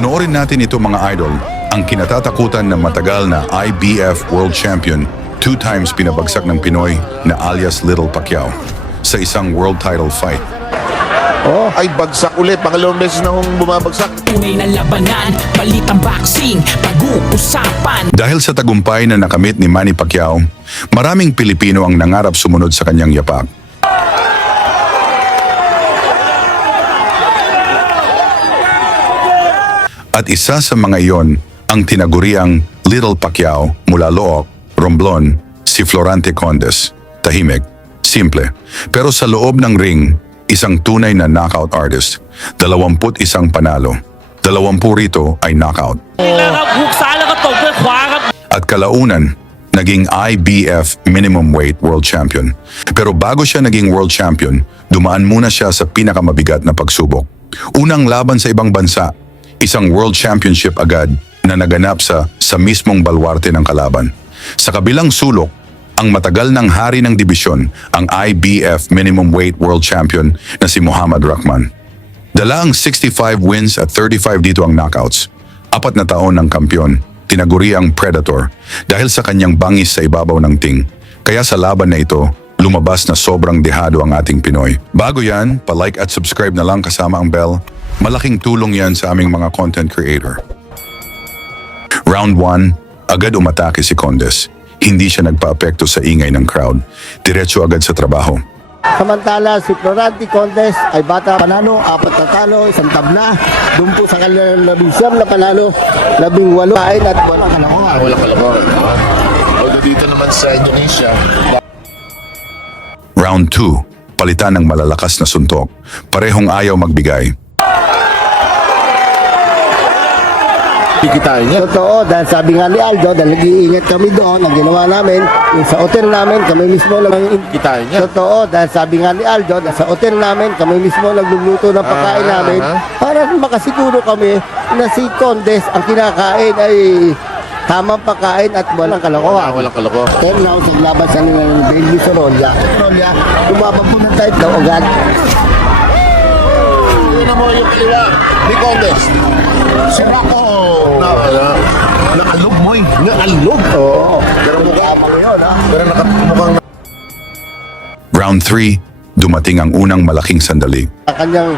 Panoorin natin ito mga idol, ang kinatatakutan ng matagal na IBF World Champion, 2 times pinabagsak ng Pinoy na alias Little Pacquiao sa isang world title fight. Ay, bagsak ulit. Pangalawang beses na akong bumabagsak. Tunay na labanan, balitang boxing, pag-uusapan. Dahil sa tagumpay na nakamit ni Manny Pacquiao, maraming Pilipino ang nangarap sumunod sa kanyang yapak. At isa sa mga iyon ang tinaguriang Little Pacquiao mula Look, Romblon, si Florante Condes. Tahimik, simple, pero sa loob ng ring, isang tunay na knockout artist. 21 panalo. 20 rito ay knockout. At kalaunan, naging IBF minimum weight world champion. Pero bago siya naging world champion, dumaan muna siya sa pinakamabigat na pagsubok. Unang laban sa ibang bansa, isang world championship agad na naganap sa mismong balwarte ng kalaban. Sa kabilang sulok, ang matagal ng hari ng dibisyon, ang IBF minimum weight world champion na si Muhammad Rahman. Dala ang 65 wins at 35 dito ang knockouts. 4 na taon ng kampyon, tinaguri ang Predator dahil sa kanyang bangis sa ibabaw ng ting. Kaya sa laban na ito, lumabas na sobrang dehado ang ating Pinoy. Bago yan, pa-like at subscribe na lang kasama ang bell. Malaking tulong yan sa aming mga content creator. Round 1, agad umatake si Condes. Hindi siya nagpa-apekto sa ingay ng crowd. Diretso agad sa trabaho. Samantala, si Florante Condes ay bata panalo, 4 na talo, 1 tabla. Doon po sa kanilang 19 na panalo, 18 kain at walang kalakuhan. Walang kalakuhan. Although dito naman sa Indonesia, Round 2, palitan ng malalakas na suntok. Parehong ayaw magbigay. kikitain niya. Totoo, dahil sabi nga ni Aldo, dahil nag-iingat kami doon, ang ginawa namin, yung sa hotel namin, kami mismo lang. Kikitain niya. Totoo, dahil sabi nga ni Aldo, sa hotel namin, kami mismo nagluluto ng pagkain namin, para makasiguro kami na si Condes ang kinakain ay tamang pagkain at walang kalokohan. Walang kalokohan. Pero now, sa laban sa nila ng Bailey Sorolla, lumabang po ng tight daw agad. Yun mo yung kaliwa ni Condes. Si Rocco. Nakalog mo eh. Naalog? Oo. Pero mukhang Yun, ha? Pero mukhang Round 3, dumating ang unang malaking sandali. Ang kanyang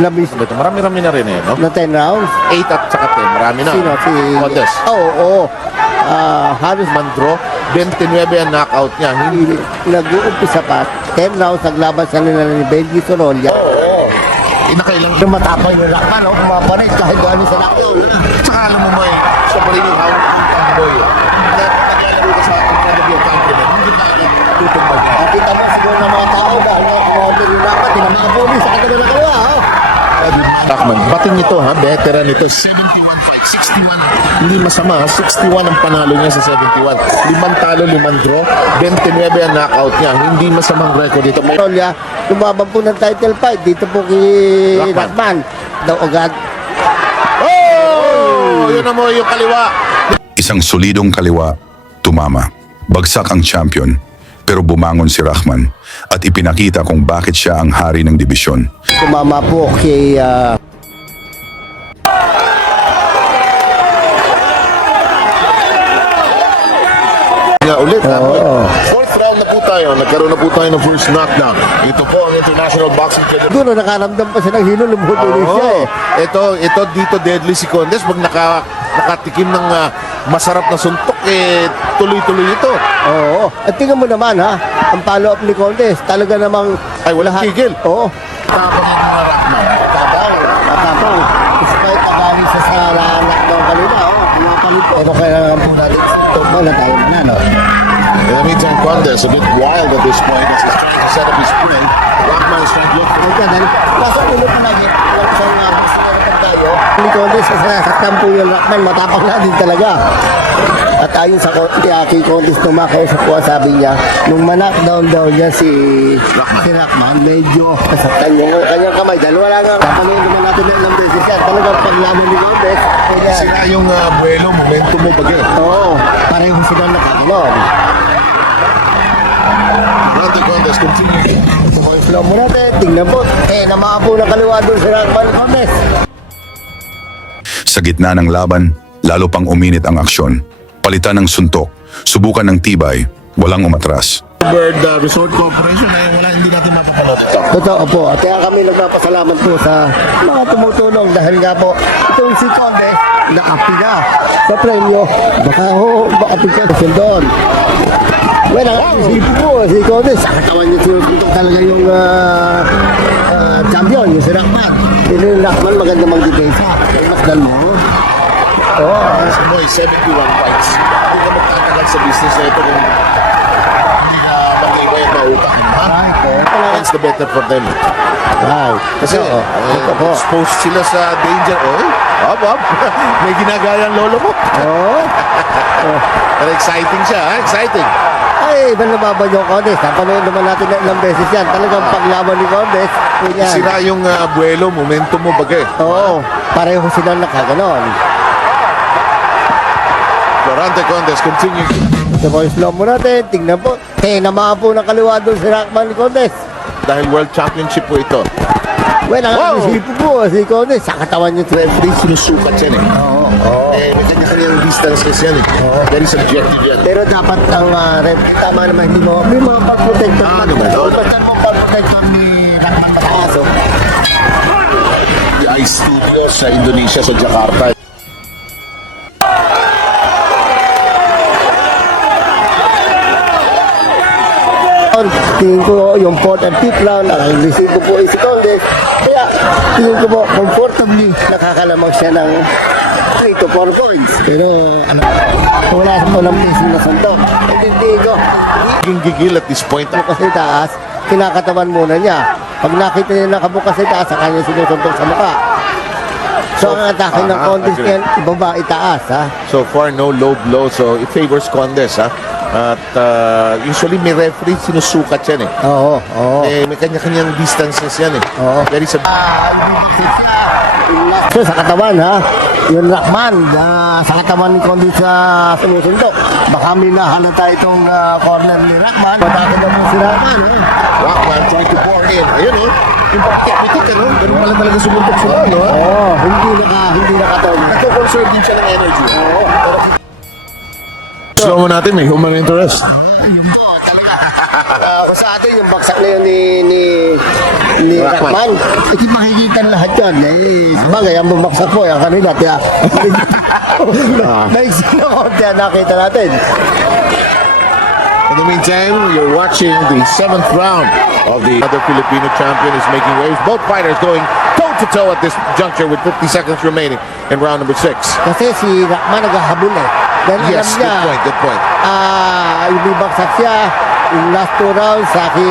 labis ito, marami-rami na rin eh, no? na 10 rounds. 8 at saka 10, marami na. Sino? Si... Condes. Oo. Halos Mandro, 29 ang knockout niya. Hindi. nag-uumpisa pa. 10 rounds naglaban sa nila ni Bailey Sorolla. Oo. Inakailang. Yung matapang yung lakman, kumaparit kahit gano'n sa lakman. Tsaka alam mo mo eh, siya pa rin yung hawak ng tamboy. Naglalaro ka sa incredible compliment. Hindi na tutumbag niya. Kita mo siguro ng mga tao dahil kumaparit yung lakman, tinamabuli sa katabi na kawa. Rahman, batin nito ha, veteran nito. 71 fight, 61. Hindi masama ha, 61 ang panalo niya sa 71. 5 talo, 5 draw, 29 ang knockout niya. Hindi masamang record dito. May Sorolla, lumabang po ng title fight dito po kay Rahman. Daw agad. oh! Yun na mo yung kaliwa. Isang solidong kaliwa, tumama. Bagsak ang champion, pero bumangon si Rahman at ipinakita kung bakit siya ang hari ng dibisyon. Tumama po kay... Nga ulit. Fourth round na po tayo. Nagkaroon na po tayo ng first knockdown. Ito po ang International Boxing Federation. Doon nakaramdam pa siya ng hilo, lumutuloy siya eh. Ito dito deadly si Condes. Pag nakatikim ng masarap na suntok, tuloy-tuloy ito. Oo. At tingnan mo naman ha, ang follow-up ni Condes, talaga namang... Ay, walang tigil. Oo. Tapos yung mga Rahman. Matapang. Despite ang sa knockdown kanina, pinapalit po. Pero kailangan po natin tumba na tayo manano. In the meantime, Condes a bit wild at this point as he's trying to set up his sprint. Rahman is trying to look for Nasa ulo pa natin, sa mga ni Condes, sa saktan po yung Rahman, matapang na din talaga. At ayon sa kay Condes nung makausap ko, sabi niya, nung ma-knockdown daw niya si Rahman, medyo nasaktan yung kanyang kamay. Dahil wala nga, kapanood naman natin na ilang beses yan. Talagang paglaban ni Condes, kaya... sila yung buwelo, momentum mo bagay. Oo, pareho sila nakakalon. Randy Condes continue. Slow mo natin, tingnan po. Namaan po ng kaliwa doon si Rahman Condes. Sa Sa gitna ng laban, lalo pang uminit ang aksyon. Palitan ng suntok, subukan ng tibay, walang umatras. Bird Resort Corporation ay hindi natin mapapanood ito. Totoo po. At kaya kami nagpapasalamat po sa mga tumutulong dahil nga po itong si Conde nakapila sa premyo. Baka pagkakasin doon. Well, ang isipin po si Conde sa katawan niya sinusuntok talaga yung champion, yung si Rockman. Yung Rockman maganda mag-depensa. Ay, masdan mo. Boy, 71 fights. Hindi ka magtatagal sa business na ito kung hindi ka bagay-bagay maupahan. Right, That's the better for them. Right. Kasi Ito po. exposed sila sa danger. Oy, up. May ginagaya ang lolo mo. Oo. Pero exciting siya, ha? Exciting. Ay, iba nababan yung Condes. Napanood naman natin na ilang beses yan. Talagang paglaban ni Condes. Yan. Sira yung buwelo, momentum mo bagay. Oo. Pareho silang nakaganon. Florante Condes continue. Ito po yung slow mo natin. Tingnan po. Namaan po ng kaliwa doon si Rockman ni Condes. Dahil World Championship po ito. Well, ang isipo po si Condes. Sa katawan niya Referee sinusukat yan eh. May kanya-kanyang distances yan eh. Very subjective yan. pero dapat ang tama naman hindi mo. May mga pag-protector pa. Basta mo pag-protector ni Rockman Mataaso. The Ice Studios sa Indonesia, sa Jakarta. Tingin ko yung 4th and 5th round, ang resibo po ay si Condes. Kaya tingin ko po, comfortably nakakalamang siya ng 3 to 4 points. Pero wala sa unang place na suntok. Hindi tingin ko, Gigil at this point. bukas sa taas, kinakatawan muna niya. Pag nakita niya nakabukas sa taas, sa kanya sinusuntok sa mukha. So ang atake ng Condes agree. yan, ibaba, itaas ha. So far, no low blow. So it favors Condes, ha? At usually may referee sinusukat yan eh. Oo, oo. May kanya-kanyang distances yan eh. Oo. Very So sa katawan ha, yung Rockman sa katawan ni Condes sa sumusuntok. Baka may nahalata itong corner ni Rockman. Patake na po si Rockman ha. Rockman trying to pour in. Ayun oh. Yung pagkikit ano. Ganun pala talaga sumuntok sila no. Oo, hindi nakataon. Nagko-conserve din siya ng energy. Oo. Slow mo natin, may human interest. Sa atin yung baksak na yun ni Rockman. Hindi makikita lahat yan. Bagay, ang bumaksak po yan kanina. Kaya naisip na konti ang nakita natin. In the meantime, you're watching the 7th round of the other Filipino champion is making waves. Both fighters going toe-to-toe at this juncture with 50 seconds remaining in round number 6. Kasi si Rockman naghahabol eh. Dahil Yes, alam niya, good point. ibibagsak siya yung last 2 rounds sa kay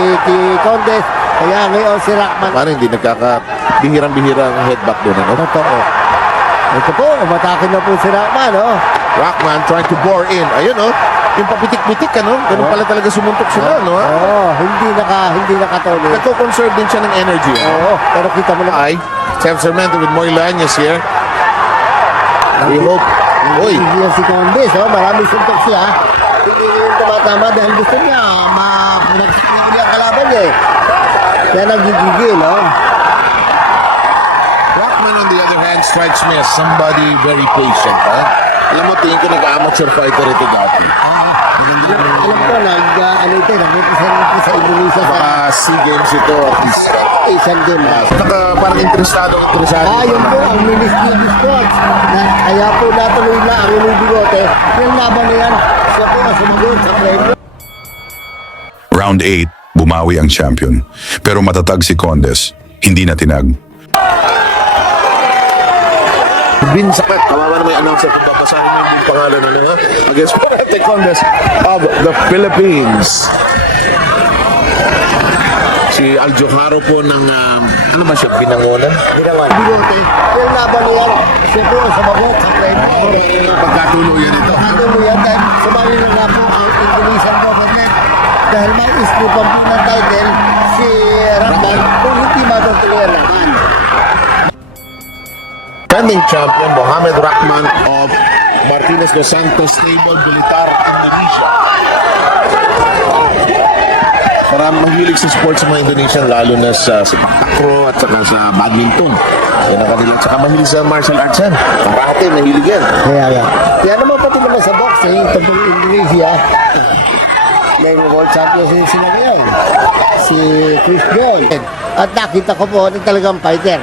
Condes. Kaya ngayon si Rockman, Paano hindi bihirang-bihira ang headback doon, ano? totoo. Ito po, umatake na po si Rockman, oh. Rockman trying to bore in. Ayun, oh. Yung papitik-pitik, ano? Ganun pala talaga sumuntok sila, no? Hindi nakatuloy. Nagko-conserve din siya ng energy. Oo, pero kita mo na. Ay, Sam Sarmiento with Moilanes here. We hope. Uy, Hindi yan si Condes, oh. Marami suntok siya. Hindi yung tumatama dahil gusto niya mapagsak niya ulit ang kalaban niya eh. Kaya nagigigil, oh. Rockman on the other hand strikes me as somebody very patient, ha? Alam mo, tingin ko nag-amateur fighter ito dati. Alam ko, nag-represent sa Indonesia sa SEA Games ito, at least. Asian Game. Parang interesado. Yun po, ang mini-studios coach. Kaya po natuloy na ang inibigote. Yung laban na yan, siya po ang sumagot sa premyo. Round 8, bumawi ang champion. Pero matatag si Condes, hindi na tinag. Bin Sakat, kawawa naman yung announcer kung babasahin mo yung pangalan na nga. Against Florante Condes of the Philippines. Si Aljofaro po ng, ano ba siya, Binangonan? Bigote, yung laban na yan, siya po ang sumagot sa premyo. Pagkatuluyan ito. Natuluyan dahil sumali na nga po ang Indonesian government. Dahil may isli pa po ng title si Rockman kung hindi matutuloyan naman. Defending champion Mohamed Rockman of Martinez dos Santos Stable Militar, Indonesia. Parang mahilig sa sports sa mga Indonesian, lalo na sa sepak takraw at saka sa badminton. Yan ang kanila. At saka mahilig sa martial arts yan. Karate. again. Kaya naman pati naman sa boxing, tungkol Indonesia, may world champion sila ngayon. Si Chris John. At nakita ko po na talagang fighter.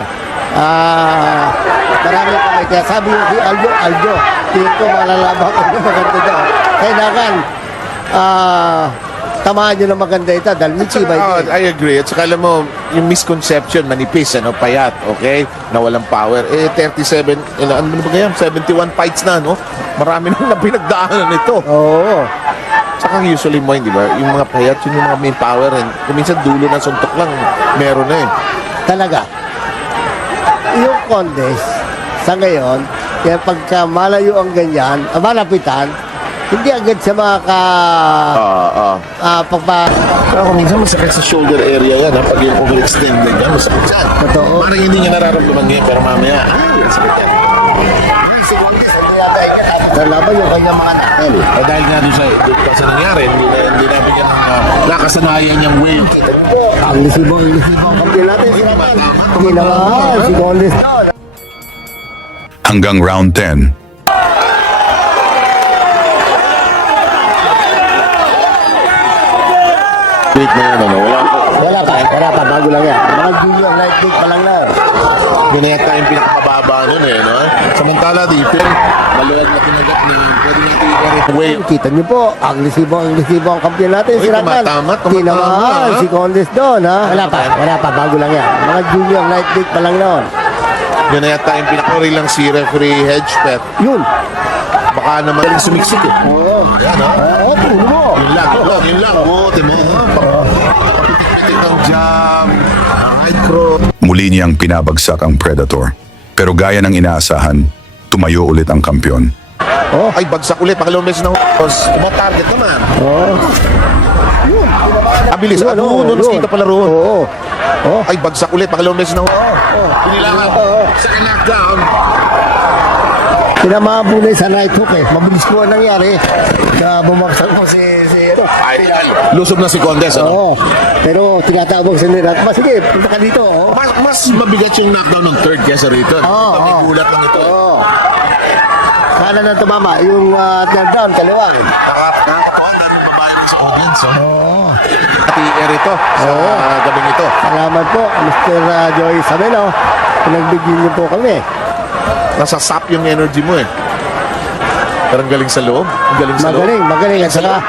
Maraming fighter. Sabi niyo si Aldo, tingin ko malalaban ko na maganda daw. Kailangan, tamaan nyo na maganda ito dahil may chibay din. I agree. At saka alam mo, yung misconception, manipis, payat, okay? Na walang power. 37, ano ba ganyan? 71 fights na, no? Marami na pinagdaanan nito. Oo. Saka usually mo, di ba? Yung mga payat, yun yung mga main power. And kuminsan dulo ng suntok lang, meron na Talaga. Yung contest, sa ngayon, kaya pagka malayo ang ganyan, malapitan, hindi agad siya pagpa... Pero kung minsan masakit sa shoulder area yan, pag yung overextended yan, masakit yan. Totoo. Parang hindi niya nararamdaman ngayon, pero mamaya, masakit yan. Nalaban yung kanyang mga natin. Dahil nga doon sa nangyari, hindi namin yan nakasanayan niyang way. Ang lisibo. Hindi natin sinaman. Hindi naman. Si Condes. Hanggang round 10, Wait na yan, Wala pa. Bago lang yan. Mga junior light weight pa lang na. Ginayat yung pinakamababa nun no? Samantala dito, maluwag na kinagat na pwede natin i-correct way. Kita niyo po, ang lisibo ang kampiyon natin. Si Ratman. Hindi naman. Si Condes doon, ha? Wala pa. Bago lang yan. Mga junior light weight pa lang noon. Ginayat yung pinakorilang si referee Hedgepet. Yun. Baka naman sumiksik Oo. Yan, ha? Oo, puno mo. Yun lang. Timo, Papitik ng jam, high crow. muli niyang pinabagsak ang Predator. Pero gaya ng inaasahan, tumayo ulit ang kampiyon. Ay, bagsak ulit. Pangalawang beses na target naman. Abilis. Kita pala roon. Oo. Ay, bagsak ulit. Pangalawang beses na pinilangan. Second knockdown. Tinamaan po na sa right hook eh. Mabilis po ang nangyari. Na bumagsak mo si Ay, lusob na si Condes. Oo. Pero tinatawag sa nila. Sige, punta ka dito. Oh. Mas mabigat yung knockdown ng third kesa rito. May gulat lang ito. Oo. Sana na tumama. Yung third down, kaliwang. Tier ito sa gabing ito. Salamat po, Mr. Joy Sabelo. Pinagbigyan niyo po kami. Nasa sap yung energy mo Parang galing sa loob. Galing sa loob. Magaling. At saka,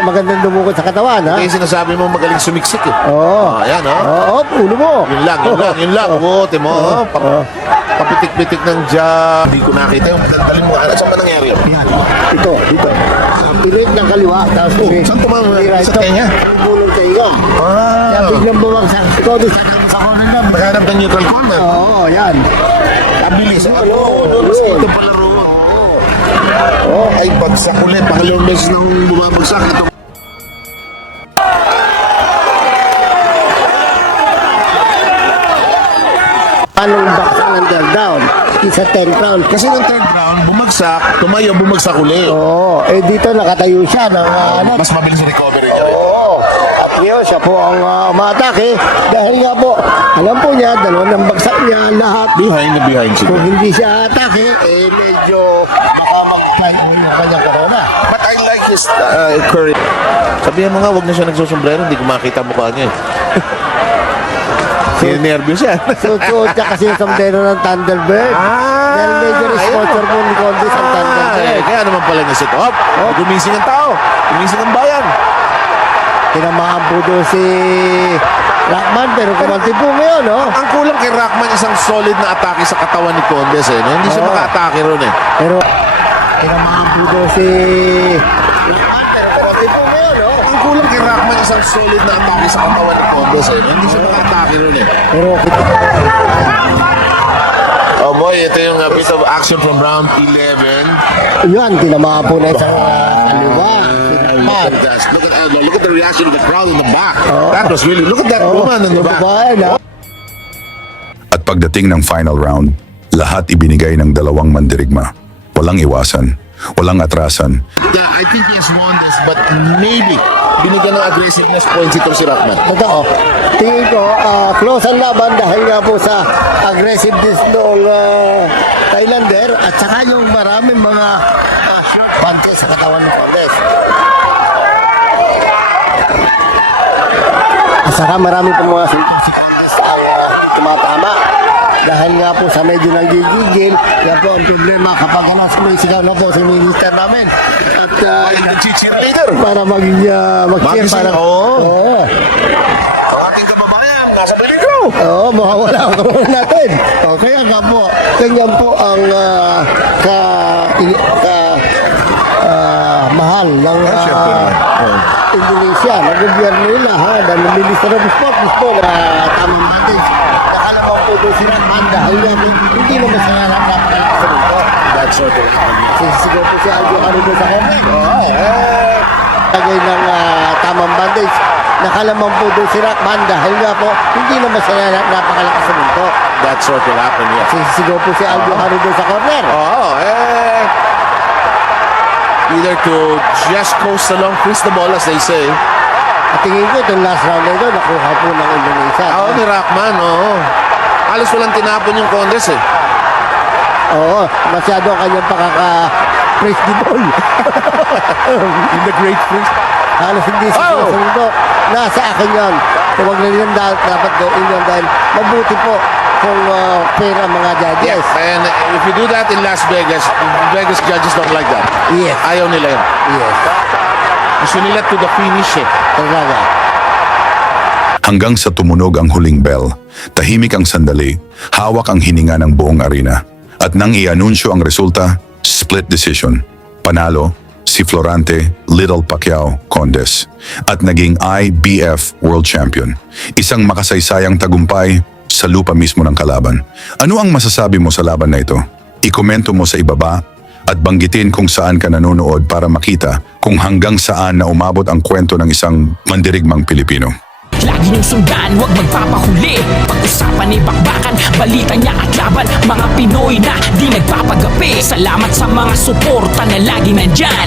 magandang dumukot sa katawan, ha? Ito yung sinasabi mo magaling sumiksik Oo. Ayan Oo, puno mo. Yun lang. Timo. Papitik-pitik ng jab. Hindi ko nakita yung daling mo. Saan ba nangyari yun? Yan. Dito. Pilit ng kaliwa. Tapos Saan tumama? Sa tenga? Bulong sa ilong. Kaya biglang bumagsak. Ikaw doon sa corner lang. Maghanap ng neutral corner. Oo, yan. Abilis. Ito pala roon. Ay, bagsak ulit. Pangalawang beses nang bumabagsak. Ito. Anong baksak ng third down? Isa 10 round. Kasi ng third round, bumagsak ulit. Oo. Dito nakatayo siya ng Mas mabilis yung recovery niya. Oo. At ngayon siya po ang umatake dahil nga po, alam po niya, dalawang ng bagsak niya lahat. Behind siya. Kung hindi siya atake, medyo baka mag-fly away yung kanyang corona. But I like his courage. Sabihan mo nga, wag na siya nagsusombrero. Hindi ko makita mukha niya nervous yan. Suot siya kasi yung sombrero ng Thunderbird. Dahil medyo sponsor po ni Condes ang Thunderbird. Kaya naman pala na-set up. Gumising ang tao. Gumising ang bayan. Tinamaan po doon si Rockman, pero kumanti po ngayon, no? Ang kulang kay Rockman, isang solid na atake sa katawan ni Condes, no? Hindi siya maka-atake ron, Pero tinamaan po doon si Rockman, pero kumanti po ngayon, no? Ang kulang kay Rockman, isang solid na atake sa katawan ni Condes, Hindi siya maka-atake ron, Pero Oh boy, ito yung piece of action from round 11. yun, tinamaan po na isang kaliwa. Look at the reaction of the crowd in the back. That was really, look at that woman in the back. At pagdating ng final round, lahat ibinigay ng dalawang mandirigma. Walang iwasan, walang atrasan. I think he has won this, but maybe binigyan ng aggressiveness points ito si Rockman. Totoo. Tingin ko, close ang laban dahil nga po sa aggressiveness ng Thailander at saka yung maraming mga short punches sa katawan ng Condes. At saka marami po mga ang tumatama. Dahil nga po sa medyo nagigigil, yan po ang problema kapag sumisigaw na po si minister namin. At Cheerleader. para maging mag-cheer Magising, para... oo. Ang ating kababayan, nasa peligro. Oo, mawawala ang karoon natin. O, kaya nga po, ganyan po ang mahal ng Indonesia, ng gobyerno nila, ha, dahil ng Minister of Sports po na tamang mandates. Nakalabang po doon sila manda, hanggang hindi naman sa harap na pagkakasunod. That's right. Sisigaw po si Aldo Carudo sa comment. Tagay ng tamang bandage. Nakalamang po doon si Rock Banda. Dahil nga po, hindi naman siya napakalakas sa mundo. That's what will happen, yeah. Sisigaw po si Aldo Carudo sa corner. Either to just coast along, Chris the ball, as they say. At tingin ko, itong last round na ito, nakuha po ng Indonesia. Ni Rockman, oo. Halos walang tinapon yung Condes, eh. Oo, masyado ang kanyang pakaka-praise the ball. In the great freeze. Halos hindi siya sundo. Nasa akin yan. Huwag na rin dapat gawin yan dahil mabuti po kung fair ang mga judges. Yes, and if you do that in Las Vegas, Vegas judges don't like that. Yes. Ayaw nila yun. Yes. Gusto nila to the finish, eh. Talaga. Hanggang sa tumunog ang huling bell, tahimik ang sandali, hawak ang hininga ng buong arena. At nang i-anunsyo ang resulta, split decision. Panalo, si Florante, Little Pacquiao, Condes. At naging IBF World Champion. Isang makasaysayang tagumpay sa lupa mismo ng kalaban. Ano ang masasabi mo sa laban na ito? Ikomento mo sa ibaba at banggitin kung saan ka nanonood para makita kung hanggang saan na umabot ang kwento ng isang mandirigmang Pilipino. Lagi niyong sundan, huwag magpapahuli. Pag-usapan ni bakbakan, balita niya at laban. Mga Pinoy na di nagpapagapi. Salamat sa mga suporta na lagi nandyan.